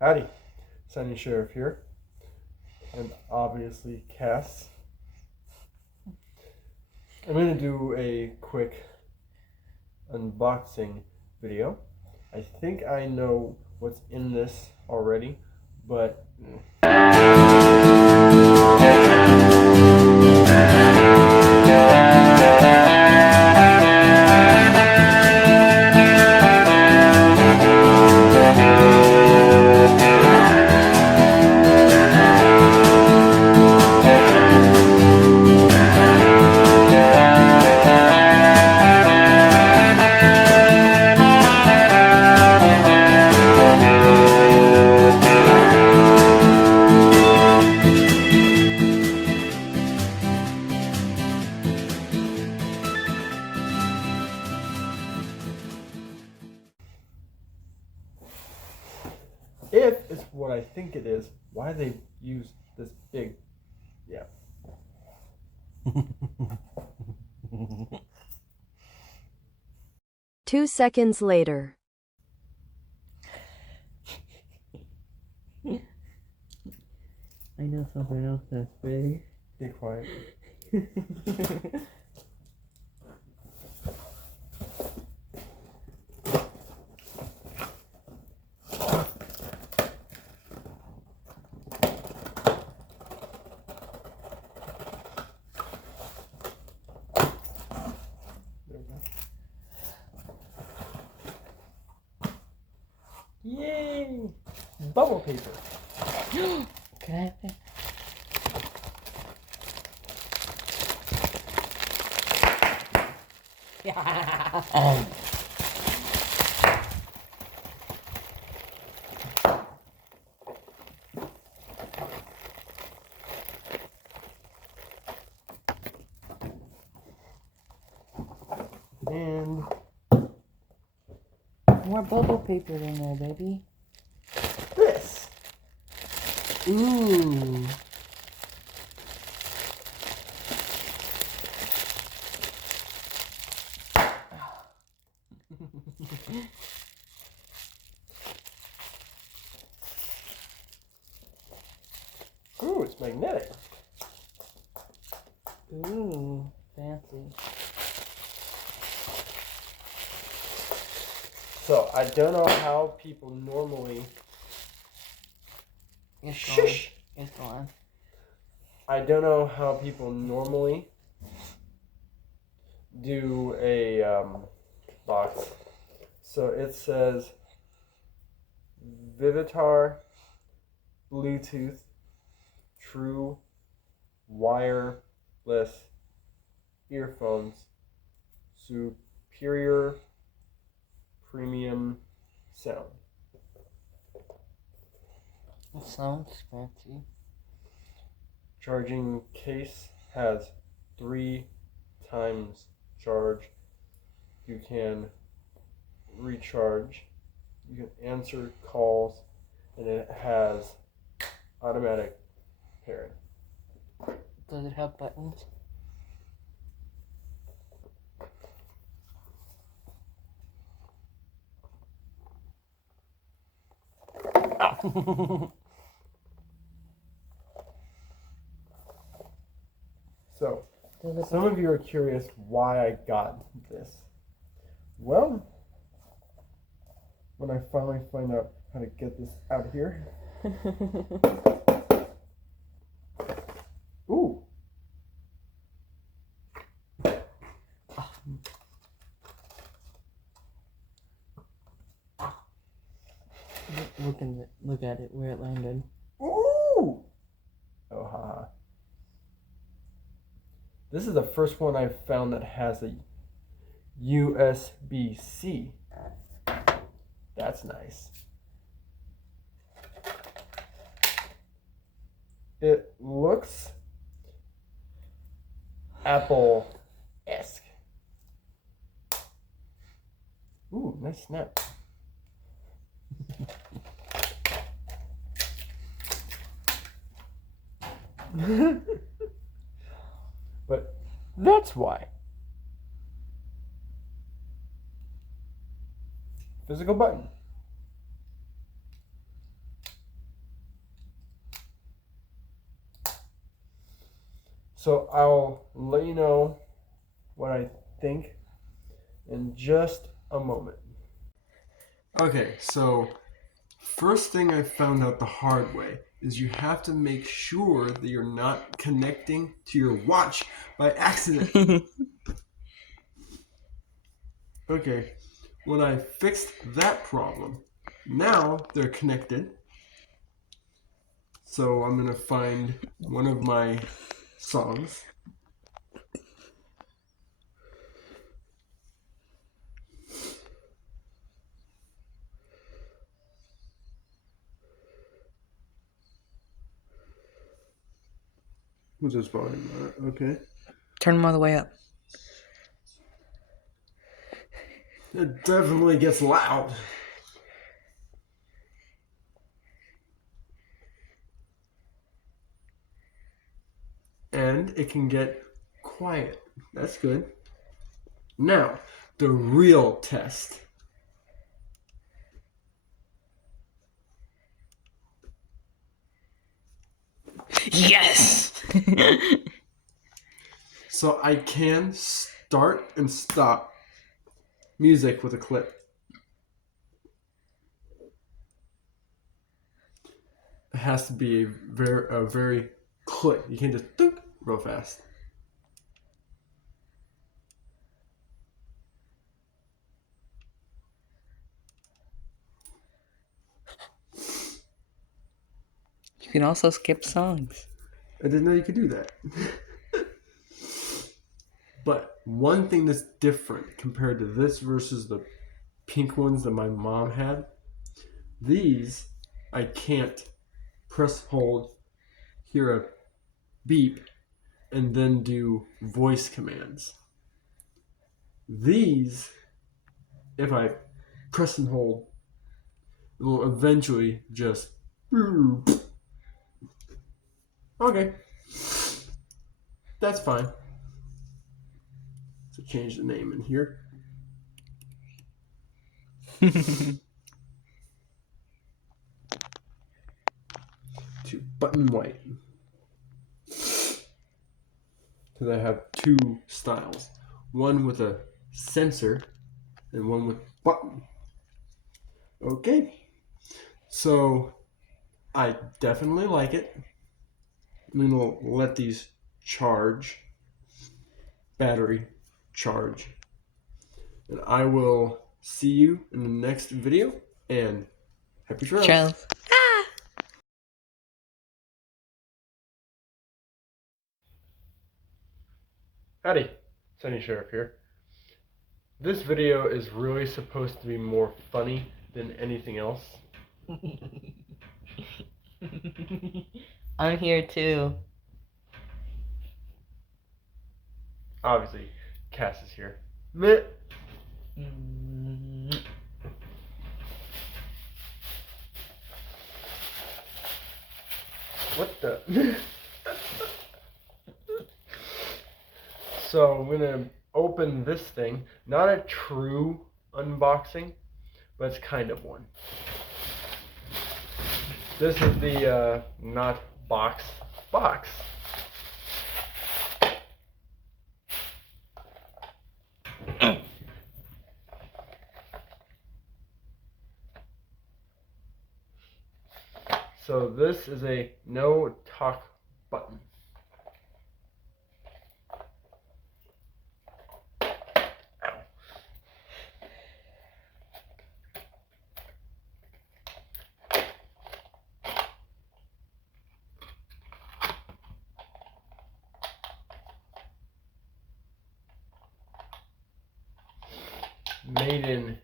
Howdy, Sunny Sheriff here, and obviously Cass. I'm going to do a quick unboxing video. I think I know what's in this already, but if it's what I think it is, why they use this big, yeah. 2 seconds later. I know something else that's big. Be quiet. Yay! Bubble paper. Can I have it? Yeah. And More bubble paper in there, baby. this. Ooh. Ooh, it's magnetic. Ooh, fancy. So I don't know how people normally. It's Shush. gone. It's gone. I don't know how people normally do a box. So it says Vivitar Bluetooth True Wireless Earphones Superior Premium Sound. It sounds fancy. Charging case has 3 times charge. You can recharge. You can answer calls, and it has automatic pairing. Does it have buttons? So, Does it some of you are curious why I got this. Well, when I finally find out how to get this out here. Ooh. Look at it where it landed. Ooh. Oh, haha. This is the first one I've found that has a USB-C. That's nice. It looks Apple-esque. Ooh, nice snap. But that's why. Physical button. So I'll let you know what I think in just a moment. Okay, so first thing I found out the hard way is you have to make sure that you're not connecting to your watch by accident. Okay, when I fixed that problem, now they're connected. So I'm gonna find one of my songs. What's this volume? Okay. Turn them all the way up. It definitely gets loud. And it can get quiet. That's good. Now, the real test. Yes! So I can start and stop music with a clip. It has to be a very quick. You can't just think real fast. You can also skip songs. I didn't know you could do that. But one thing that's different compared to this versus the pink ones that my mom had, these I can't press hold, hear a beep, and then do voice commands. These, if I press and hold, it will eventually just okay. That's fine. So change the name in here. To button white. Because I have two styles. One with a sensor and one with button. Okay. So I definitely like it. I'm going to let these charge. Battery charge. And I will see you in the next video. And happy trails. Trails. Howdy, Sunny Sheriff here. This video is really supposed to be more funny than anything else. I'm here too. Obviously, Cass is here. Meh. What the? So I'm gonna open this thing. Not a true unboxing, but it's kind of one. This is the not box. So this is a no talk button. Made in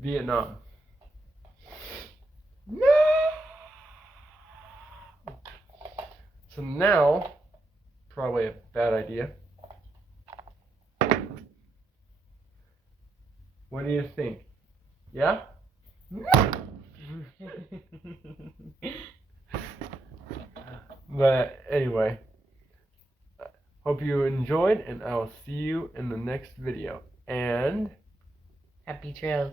Vietnam. No! So now, probably a bad idea. What do you think? Yeah? But anyway, hope you enjoyed, and I will see you in the next video. And Happy trails.